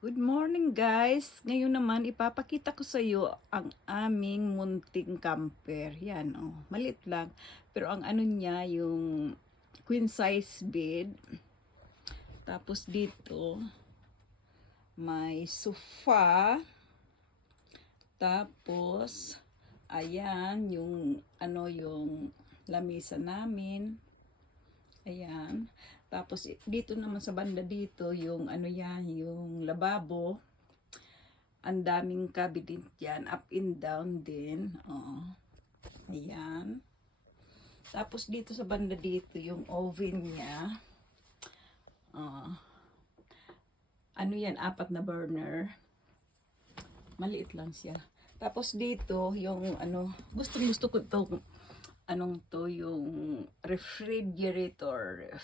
Good morning guys! Ngayon naman ipapakita ko sa iyo ang aming munting camper. Yan oh, maliit lang. Pero ang ano niya yung queen size bed. Tapos dito may sofa. Tapos ayan yung yung lamisa namin. Ayan. Tapos dito naman sa banda dito yung yung lababo. Ang daming cabinet yan, up and down din. Oh. Ayan. Tapos dito sa banda dito yung oven niya. Oh. Yan, 4 na burner. Maliit lang siya. Tapos dito yung gusto ko to yung refrigerator.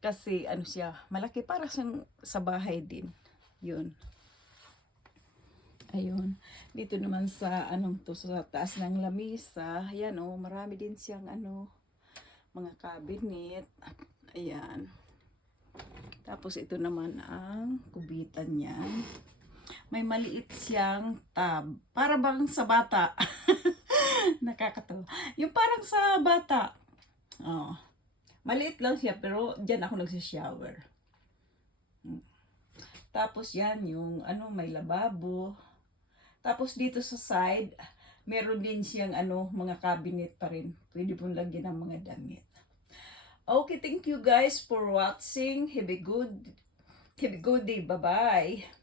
Kasi siya, malaki para sa bahay din. Yun. Ayun. Dito naman sa sa taas ng lamisa, ayan marami din siyang mga cabinet. Ayan. Tapos ito naman ang kubitan niya. May maliit siyang tub. Para bang sa bata. Nakakatawa. Yung parang sa bata. Oh. Maliit lang siya pero diyan ako nagsishower. Tapos yan yung may lababo. Tapos dito sa side, meron din siyang mga cabinet pa rin. Pwede pong lagyan ng mga damit. Okay, thank you guys for watching. Have a good day. Bye-bye.